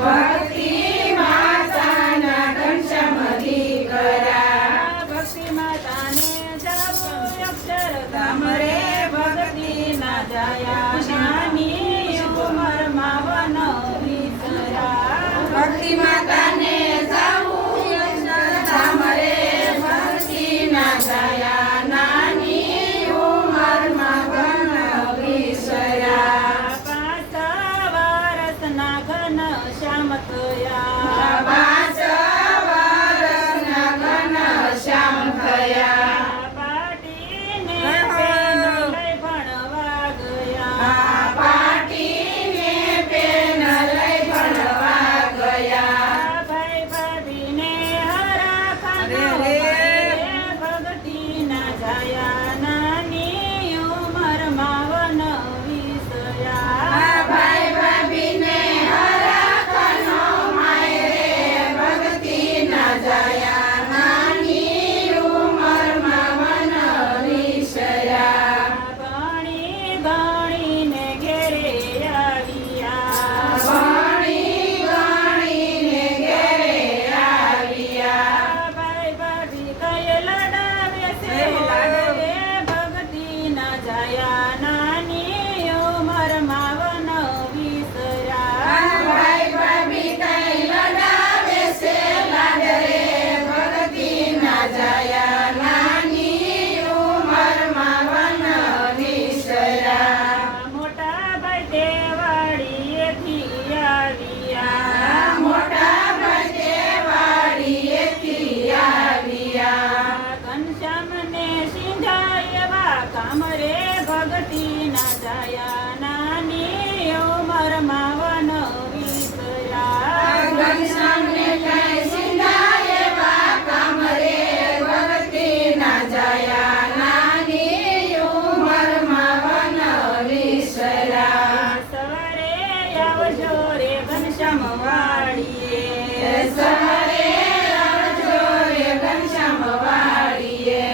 ભક્તિ માતાના ઘનશ્યામ દીકરા ભક્તિ માતાને જાવું અક્ષરધામ રે ભક્તિ ના જાયા નાની ઉંમરમાં વન વિસર્યા ભક્તિ માતાને જાવું અક્ષરધામ રે ભક્તિ ના જાયા નાની ઉંમરમાં વન વિસર્યા 5 વર્ષના ઘનશ્યામ થયા 5 વર્ષના ઘનશ્યામ થયા પાટીને પેન લઈ ભણવા ગયા પાટીને પેન લઈ ભણવા ગયા ભાઈ ભાભીને હરાખાનો રે. ભક્તિ ના જાયા નાની ઉંમરમાં વન વિસર્યા ભાઈ ભાભીને હરાખનો માય રે ભક્તિ ના જાયા નાની ઉંમરમાં વન વિસર્યા ભણી ગણીને ઘેરે આવ્યા ભણી ગણીને ઘેરે આવ્યા ભાઈ ભાભી કઈ લડાવે છે રે ભક્તિ ના જાયા નાની ઉંમરમાં વન વિસર્યા ભાઈ ભાભી કઈ લડાવે છે લાડ રે ભક્તિ ના જાયા નાની ઉંમરમાં વન વિસર્યા મોટા ભાઈ તે વાડીએથી આવ્યા મોટા ભાઈ વાડીએથી આવ્યા ઘનશ્યામને સિંધાયવા કામ રે ભક્તિ ના જાયા નાની ઉંમરમાં વન વિસર્યા ઘનશ્યામને કઈ સિંધાય એવા કામ રે ભક્તિ ના જાયા નાની ઉંમરમાં વન વિસર્યા સવારે આવજો રે ઘનશ્યામ વાડીએ સવારે આવજો રે ઘનશ્યામ વાડીએ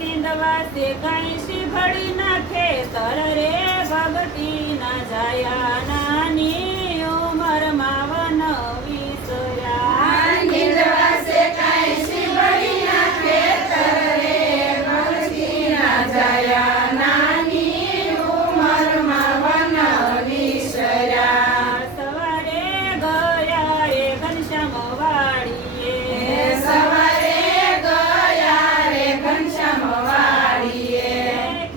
નિંદવાસે કઈ શીભળી નાખે તર રે ભક્તિ ના જાયા નાની ઉંમરમાં વન વિસર્યા નિંદવાસે કઈ શીવડી નાખે તરે ભક્તિ ના જાયા નાની ઉંમરમાં વન વિસર્યા સવારે ગયા રે ઘનશ્યામ વાડીએ સવારે ગયા રે ઘનશ્યામ વાડીએ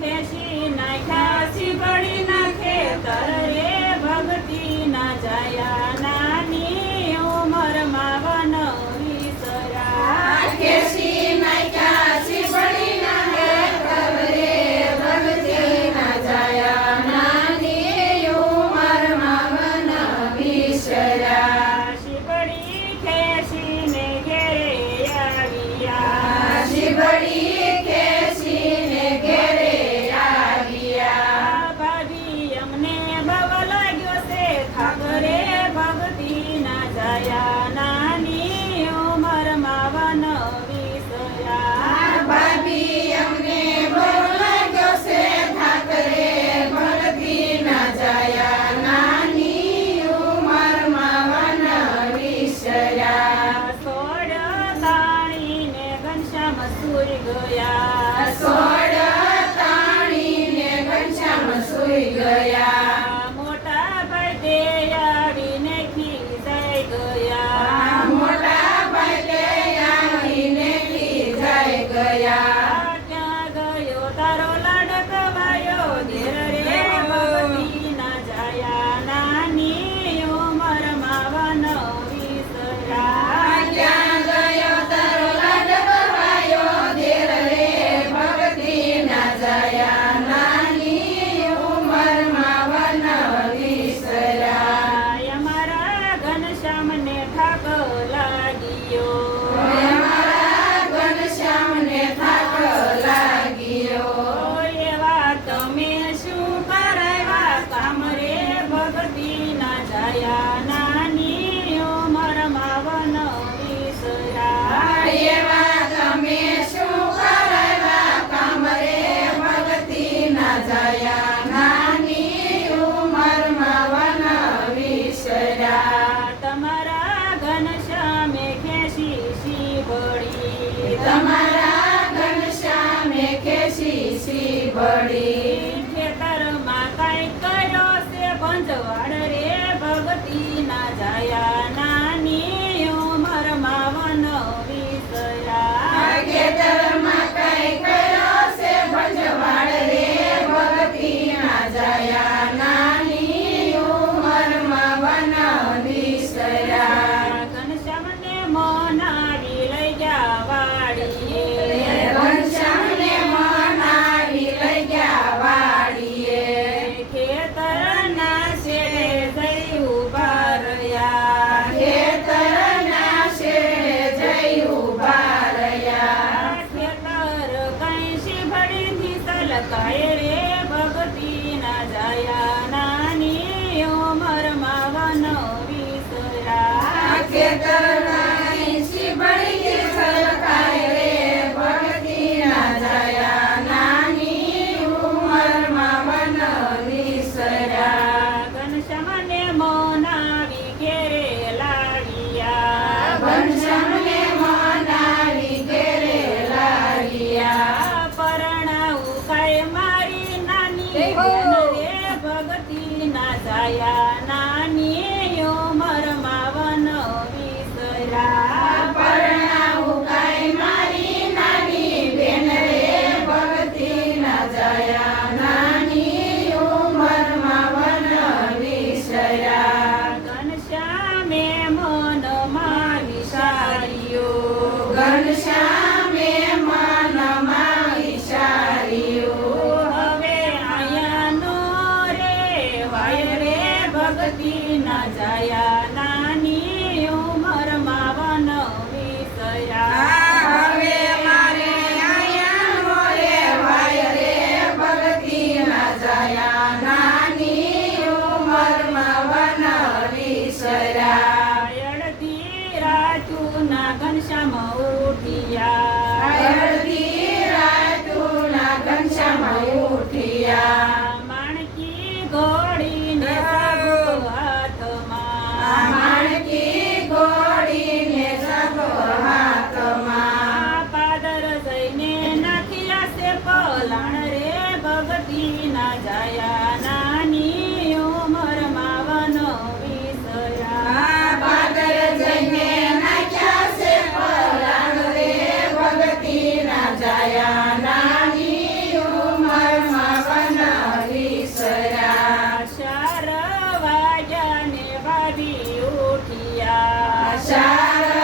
ખેંચી નાખ્યા શીભળી નાખે તર રે ભક્તિ ના જાયા નાની ઉંમરમાં વન વિસર્યા કેસી નાખ્યા શીવડી નાખે તરે ભક્તિ ના જાયા નાની ઉંમરમાં વન વિસર્યા શીભળી ખેંચીને ઘેરે આવ્યા શીવડી કેસીને ઘેરે આવ્યા ભાભી અમને બવ લાગ્યો છે થાક રે ભક્તિ ના જાયા નાની ઉંમરમાં વન વિસર્યા ભાભી અમને બહુ લાગ્યો છે થાક રે ભક્તિ ના જાયા નાની ઉંમરમાં વન વિસર્યા સોડ તાણીને ઘનશ્યામ સૂઈ ગયા સોડ તાણીને ઘનશ્યામ સૂઈ ગયા મોટા ભાઈ તે આવીને ખીજાઈ ગયા મોટા ભાઈ તે આવીને ખીજાઈ ગયા ક્યાં ગયો તારો લાડકવાયો ઘેર રે ભક્તિ ના જાયા નાની ઉંમરમાં વન વિસર્યા ક્યાં ગયો તારો લાડકવાયો ધીર રે ઉકાય રે ભક્તિ ના જાયા નાની ઉંમરમાં વન વિસર્યા ખેતરના ઈંચી બળી સરકાય રે ભક્તિ ના જાયા નાની ઉંમરમાં વન વિસર્યા ઘનશ્યામને મનાવી ઘેરે લાવ્યા ઘનશ્યામને મનાવી ઘેરે લાવ્યા પરણાવું કાય મારી નાની બેન રે ભક્તિ ના જાયા નાની ઉંમરમાં વન વિસર્યા પરણાવું કાંઈ મારી નાની બેન રે ભક્તિ ના જાયા નાની ઉંમરમાં વન વિસર્યા ઘનશ્યામે મનમાં વિચાર્યું ઘનશ્યામે મનમાં વિચાર્યું હવે આયાનો રે વાય રે ભક્તિ ના જાયા નાની ઉંમરમાં વન વિસર્યા હવે મારે આયા મોરે વાય રે ભક્તિ ના જાયા નાની ઉંમરમાં વન વિસર્યા અડધી રાતુના ઘનશ્યામ ઉઠ્યા અડધી રાતુના ઘનશ્યામ ઉઠ્યા માણકી ઘોડીને સગો હાથમાં માણકી ઘોડીને સગો હાથમાં પાદર જઈને નાખ્યા છે પલાણ રે ભક્તિ ના જાયા નાની ઉંમરમાં વન વિસર્યા પાદર જઈને નાખ્યા છે પલાણ રે ભક્તિ ના જાયા નાની ઉંમરમાં વન વિસર્યા ચાર વાગ્યાને વાવી ઉઠ્યા 4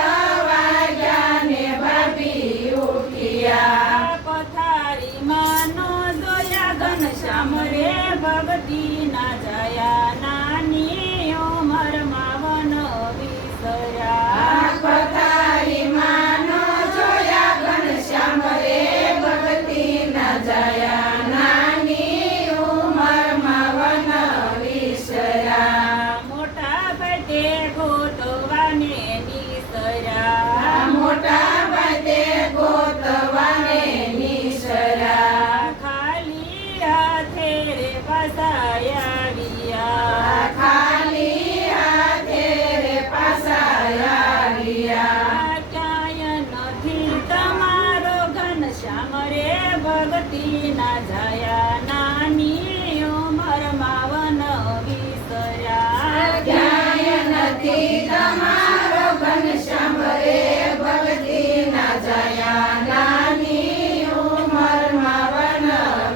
વાગ્યાને ભાભી ઉઠ્યા પથારીમાં નો જોયા ઘનશ્યામ રે ભક્તિ ના જાયા નાની ઉંમરમાં વન વિસર્યા પથારીમાં નો જોયા ઘનશ્યામ રે ભક્તિ ના જાયા નાની ઉંમરમાં વન વિસર્યા મોટા ભાઈ ગોતવાને નિસર્યા મોટા ભાઈ ગોતવાને નિસર્યા ખાલી હાથે રે પાછા આવ્યા ખાલી હાથે રે પાછા આવ્યા ક્યાંય નથી તમારો ઘનશ્યામ રે ભક્તિ ના જાયા નાની ઉંમરમાં વન વિસર્યા ક્યાંય નથી તમારો ઘનશ્યામ રે ભક્તિ ના જાયા નાની ઉંમરમાં વન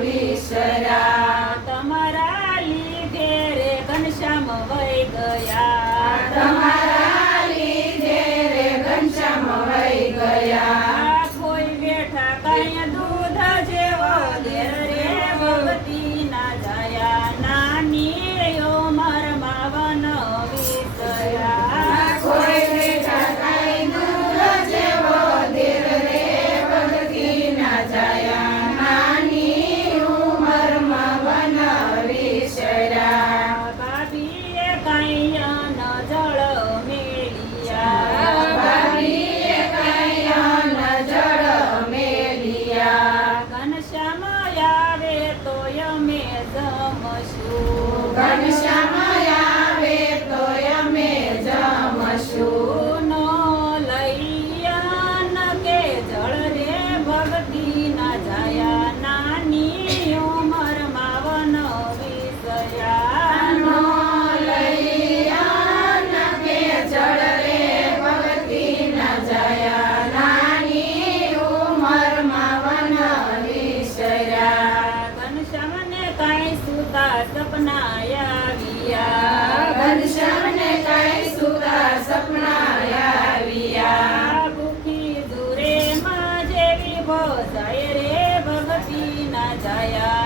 વિસર્યા તમારા લીધે રે ઘનશ્યામ વહી ગયા તમારા લીધે રે ઘનશ્યામ વહી ગયા કોઈ બેઠા કઈ દૂધ જેવો ઘેર રે ભક્તિ ના જાયા નાની ઉંમરમાં વન વિસર્યા કોઈ બેઠા કાંઈ દૂધ જેવો દેર રે ભક્તિ ના જાયા નાની ઉંમરમાં વન વિસર્યા ભાભીએ કઈ ન જળ મેલિયા ભાભીએ કાંઈ અન્ન જળ મેલિયા ઘનશ્યામ આવે તો અમે જમશું ઘનશ્યામ આવે તો અમે જમશું નો લઈયા ન કે જળ રે ભક્તિ ના જાયા નાની ઉંમરમાં વન વિસર્યા નો લઈ અન્ન કે જળ રે ભક્તિ ના જાયા નાની ઉંમરમાં વન વિસર્યા ઘનશ્યામને કાંઈ સુતા સપના આવ્યા ઘનશ્યામને કાંઈ સુતા સપના આવ્યા ભૂખી દૂરે માં જેવી ભોજાય રે ભક્તિ ના જાયા